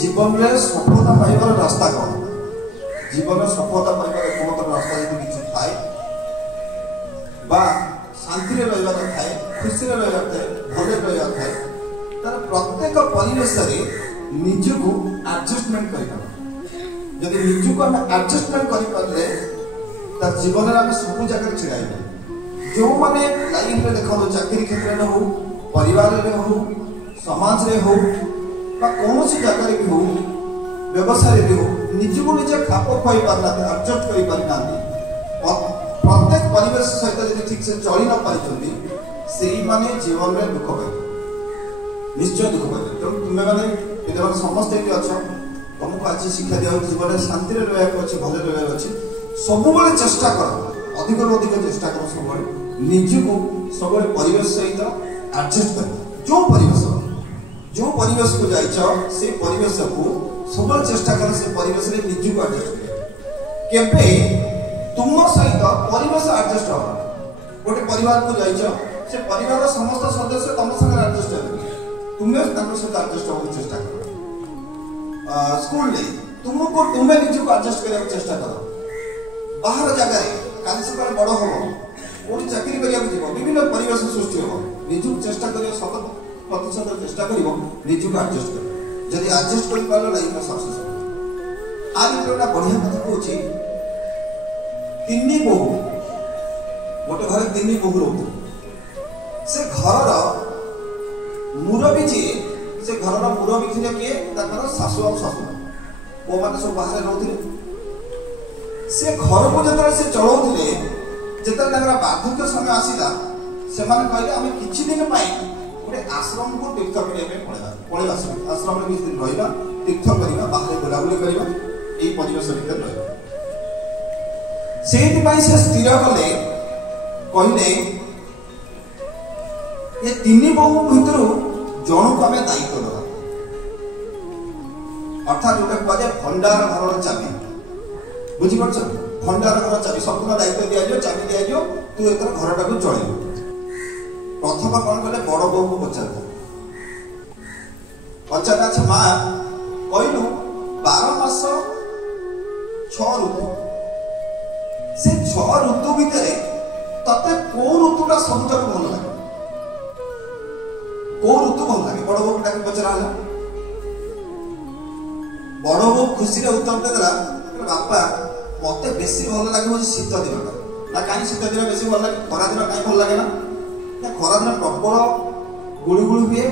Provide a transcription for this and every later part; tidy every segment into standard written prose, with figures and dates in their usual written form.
जीवन में सफलता पाइबार रास्ता कौन जीवन में सफलता पाइबार एकमात्र रास्ता यदि किसी थाए बा शांति रे रहबार थाए खुशी रे रहबार थाए भले रहबार थाए तार प्रत्येक परिवेश रे निजको एडजस्टमेंट करिबा यदि निजको हम एडजस्टमेंट करि परले तार जीवन रे हम सब जगह छिड़ाइबे जो माने लाइफ रे देखो चाकरी क्षेत्र में हो परिवार रे हो समाज रे हो बा कौन सी जगह भी हो व्यवसाय भी हो निजको निजे खाप खोई पारना एडजस्ट करि पारना प्रत्येक परिवेश सहित यदि ठीक से चली न पारिछन्ती सेही माने जीवन में दुख पाइबे निश्चय दुख पाइबे तो तुमे माने एते माने समस्त एति अछ तुमको आज शिक्षा दिया जीवन में शांति रे रहबाक अछि भले रहबाक अछि सब बेले चेष्टा कर अधिक रो अधिक चेष्टा कर सब बेले निजको सब बेले परिवेश सहित एडजस्ट कर जो परिवेश को जाइछ से परिवेश को सब चेष्टा कर से परिवेश रे निजको एडजस्ट कर केबे तुम सहित परिवेश एडजस्ट हो गोटे परिवार को जाइछ से परिवार समस्त सदस्य तुम संग एडजस्ट हो तुमे ताको सहित एडजस्ट हो चेष्टा कर स्कूल ले तुमको तुमे निजको एडजस्ट करने चेष्टा कर बाहर जगह रे काली सकाळ बड़ हो कोठी चाकरी करिया जीव विभिन्न परिवेश सृष्टि हो निजको चेष्टा करियो 100% चेष्टा करियो निजको एडजस्ट कर यदि एडजस्ट कर पालो लाइफ में सक्सेस हो आज एटा बढ़िया कथा कहूची तिन्नी बहु गोटे घर तिन्नी बहु रहते से घर मुरबी जी से घर मुरबी थे किए शाशु और शशुर पो मैंने सब बाहर रोते से घर को जो से चलाऊे जो बार्धक्य समय आसला से कहले आम कि दिन गोटे आश्रम को तीर्थ करने पलैया आश्रम में किसी दिन रहा तीर्थ करवा बाहर बुलाबुली करवा यही परिवेश भितर रहा से स्थिर कले कहले ये तीन बहु भर जन को आम दायित्व दबा अर्थात गोटे कहे भंडार घर चाबी बुझीपार भंडार घर चाबी संपूर्ण दायित्व दिज्व चाबी दिज्व तू एथर घरटा को चल प्रथम कौन कले बड़ बहु को पचार अच्छा माँ कहलु 12 मास 6 ऋतु से 6 ऋतु भितर तते को ऋतुटा सबुठ भल लगे को ऋतु भल लगे बड़ बहु टाके पचरा बड़ बहु खुशी उत्तर देला बापा मत बेसी भल लगे शीत दिन ना कहीं शीत दिन बेसी भल लगे खरा दिन कहीं भल लगे ना खरा दिन प्रबल गुड़ी गुड़ी हुए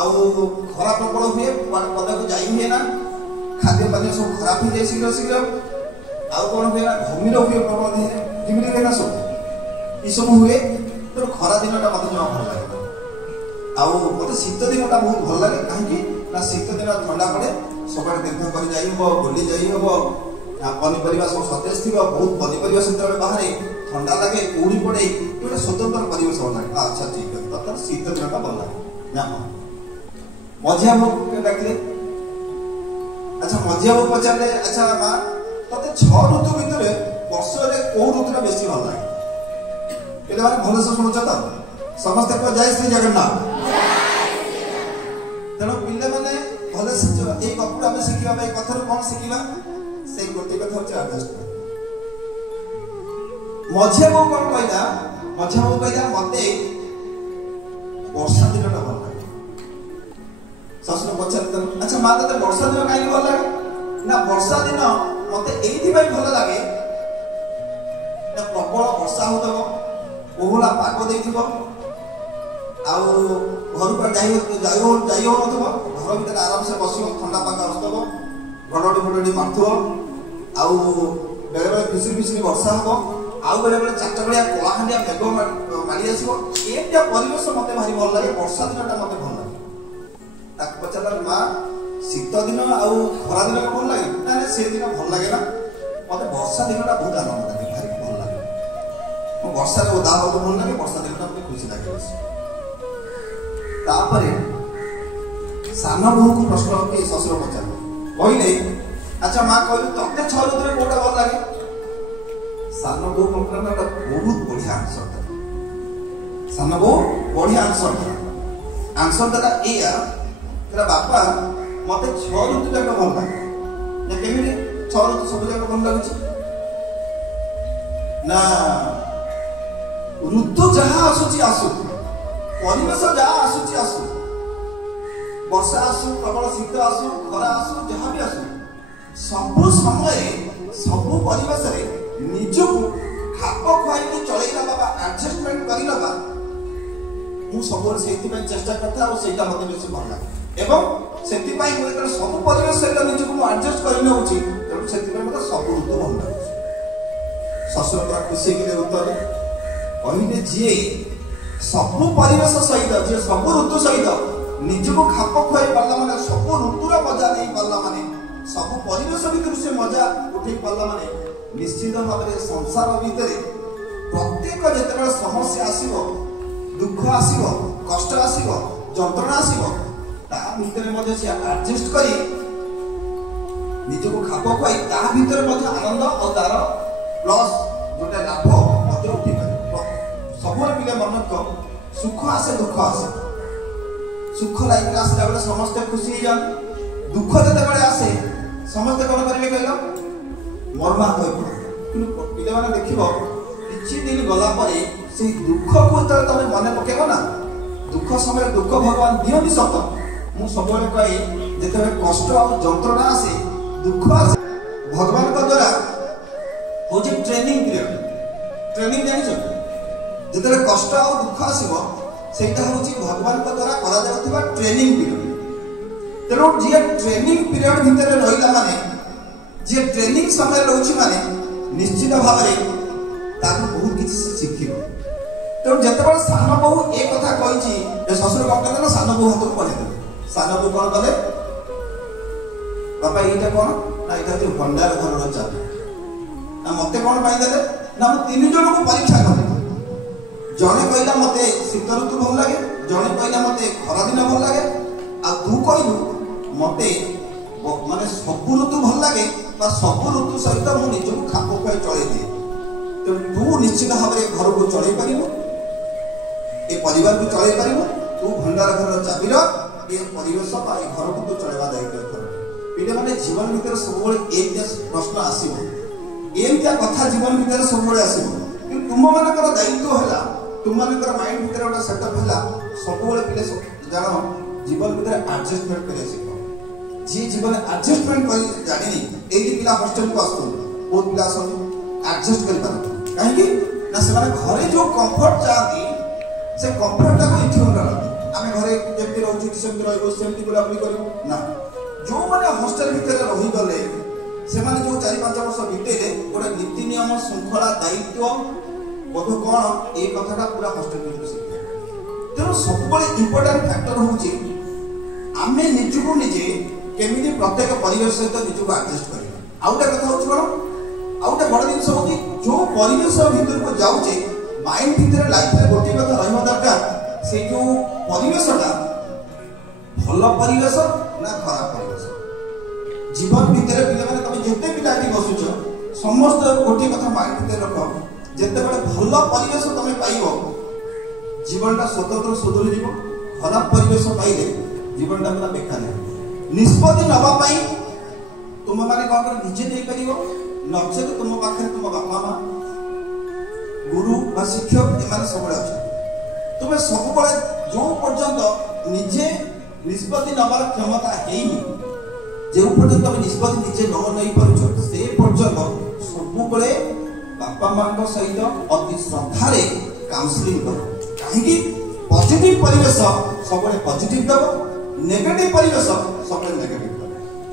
आउ खरा प्रबल हुए पदा को जाई हुए ना खाद्य पानी सब खराब हो जाए शीघ्र शीघ्र आउ कौन हुए ना घमीर हुए प्रबल देह घिमिर हुए ना सब ये सब हुए तो खरा दिन मत जमा भल लगे आउ मत शीत दिन बहुत भल लगे कहीं ना शीत दिन ठंडा पड़े सब तीर्थ कर बुली जाई पनीपरिया सब सतेज थी बहुत पनीपरिया से बाहर ठंडा लगे कौड़ी पड़े गोटे स्वतंत्र परिवेश भल लगे अच्छा ठीक है तब शीत दिन भल लगे ना मझिया बाबू डाकिले अच्छा मझिया बाबू पचारे अच्छा माँ ते 6 ऋतु भितर वर्ष कौ ऋतुटा बेसी भल लगे ये भल से शुणुच तो समस्ते कह जय श्री जगन्नाथ तेणु पिले मैंने भले ये गपुड़ आम शिखा कथर कौन शिखा से गोटे कथा हूँ एडजस्ट मझिया बाबू कौन कहला मझिया बाबू कहला मत वर्षा दिन भल लगे शशुर पचार अच्छा माँ ते वर्षा दिन कहीं भल लगे ना वर्षा दिन मत भल लगे प्रबल वर्षा होथब कोहला पाग दे घर पर घर भर आराम से बस ठंडा पाग आसुव घड़टी फड़टी मारुव आउ बेले बेले फिसरी फिसरी वर्षा हम आउ बेले बेले चारटा बेलिया कलाहांडिया मेघ माड़ी आसो एटा परिवेश मत भारी भल लगे वर्षा दिनटा मत भल लगे पचार माँ शीत दिन आउ खरा दिन भल लगे ना से दिन भल लगे ना मत वर्षा दिनटा बहुत आनंद लगे भारी भल लगे वर्षा ओदा हो भल लगे वर्षा दिनटा मत खुशी लगे सान बहु को प्रश्न के शशुर पचार कहले अच्छा माँ कहलु ते 6 ऋतु कोटा भल लगे सान बहु बहुत बढ़िया आंसर था सान बहु बढ़िया आंसर था आंसर देला या बापा मत 6 ऋतु जाक भल लगे ना केमिति 6 ऋतु सब जाक भल लगुची ना ऋतु जहाँ आसुची आसु परिवेश जहाँ आसुची आसु वर्षा आसु प्रबल शीत आसु खरा आसु जहाँ भी आसु सब समय सब परिवेश रे निजको खाप खुआई चलई नबा एडजस्टमेंट करि नबा मु सब चेष्टा करता और सेटा मते बेसी भल लागे एवं सेति पई मु एकर सब परिवेश सहित निजको मु एडजस्ट करि नउची तेणु सेति पई मते सब ऋतु भल लागे ससुर पूरा खुशी के उत्तर कहिने जे सब परिवेश सहित जे सब ऋतु सहित निजको खाप खुआई पाला माने सब ऋतुर मजा नै पाला माने सब परिवेश भितर से मजा उठै पाला माने निश्चित भाव में संसार भितर प्रत्येक जेतेबेले समस्या आसीबो दुख आसीबो कष्ट आसीबो जंत्रणा आसीबो ता भितर मध्ये से एडजस्ट करी निजको खाप खुआई ता भितर मध्ये आनंद और तार प्लस गोटे लाभ मध्ये उठी पारे सबरे पिले मन को सुख आसे दुख आसे सुख लाइफ आसला बेले समस्त खुशी हो जान दुख जेतेबेले आसे समस्त कोन करिवे कहलो मर्माहत हो पड़े कि पिले माने देखिबो किछि दिन गला परे से दुख को तर तमे मने पकेबो ना दुख समय दुख भगवान दियोनी सत मु सबले कहि जेते कष्ट और जंत्रणा आसे दुख आसे भगवान का द्वारा हो जे ट्रेनिंग पीरियड ट्रेनिंग जानि छ जेते कष्ट और दुख आसीबो सेटा होची भगवान का द्वारा करा जाउतबा ट्रेनिंग पीरियड तेरो जे ट्रेनिंग पीरियड भितर रहिला माने जे ट्रेनिंग समय रहउची माने निश्चित भाव में ताकू बहुत किसी से शिखिब तेणु जिते सान बहु ए कथा कही ससुर कौन कले ना सान बहु हाथ को पड़े सान बहु कौन कले बापा ये कौन ना ये भंडार घर चाबी ना मत कौन पाई देले ना मु 3 जन को परीक्षा कले जने कहला मते शीत ऋतु भल लगे जने कहला मते खरा दिन भल लगे आ तू कहलु मते माने सब ऋतु भल लगे सब ऋतु सहित मु निजको खाप खुआई चलई दिए तो तू निश्चित भाव में घर को चलई पार ए परिवार को चलई पार तू भंडार घर चाबी ये परिवेश घर को तू चलवा दायित्व पिले माने जीवन भीतर सब एक प्रश्न आसीबो एमता कथा जीवन भीतर सब आसीबो कि तुम मानकर दायित्व हैला तुम मानकर माइंड भीतर गोटे सेटअप हैला सब पिले जानो जीवन भीतर एडजस्टमेंट करे सिखो जी जीवन एडजस्टमेंट कर जानि एई पिला हॉस्टल को आसु बहुत पिला आसु एडजस्ट कर पार काहे कि ना से माने घरे जो कंफर्ट चाहती से कंफर्ट ता को इथि होना आमे घरे जेमति रहउची सेमति रहइबो सेमति बुला बुली करिवो ना जो माने हॉस्टल भीतर रहि गले से माने जो 4-5 वर्ष बीतेले गोटे नीति नियम शृंखला दायित्व बोध कोन ए कथाटा पूरा हॉस्टल भीतर सिखे तेरो सब बळे इंपोर्टेंट फैक्टर होउची आमे निजको निजे केमिति प्रत्येक परिवेश सहित निजको एडजस्ट करिबा आउटा कथा होछ कोन आउटा बड़ दिन सब कि जो परिवेश भीतर को जाउचे माइंड भीतर लाइफ रे गोटी कथा रहइबा दरकार से जो परिवेशटा भल परिवेश ना खराब परिवेश जीवन भीतर पिले माने तमे जते पिलाटी बसुछ समस्त गोटी कथा माइंड भीतर रखो जते बडे भल परिवेश तमे पाइबो जीवनटा स्वतंत्र सुधरी जीवो खराब परिवेश पाइले जीवनटा पूरा बेकार है निष्पत्ति नबा पाई तुम माने कौन कर निजे दे परिबो नचे तो तुम पाखरे तुम बापा मां गुरु बा शिक्षक एमाने सब अछि तुम सब बळे जो पर्यंत निजे निष्पत्ति नबार क्षमता हेइनी जे पर्यंत तुम निष्पत्ति निजे न नै परछ से पर्यंत सब बळे बापा मां को सहित अति श्रद्धारे काउंसलिंग करो काहे कि पॉजिटिव परिवेश सब बळे पॉजिटिव दबो नेगेटिव परिवेश सब नेगेटिव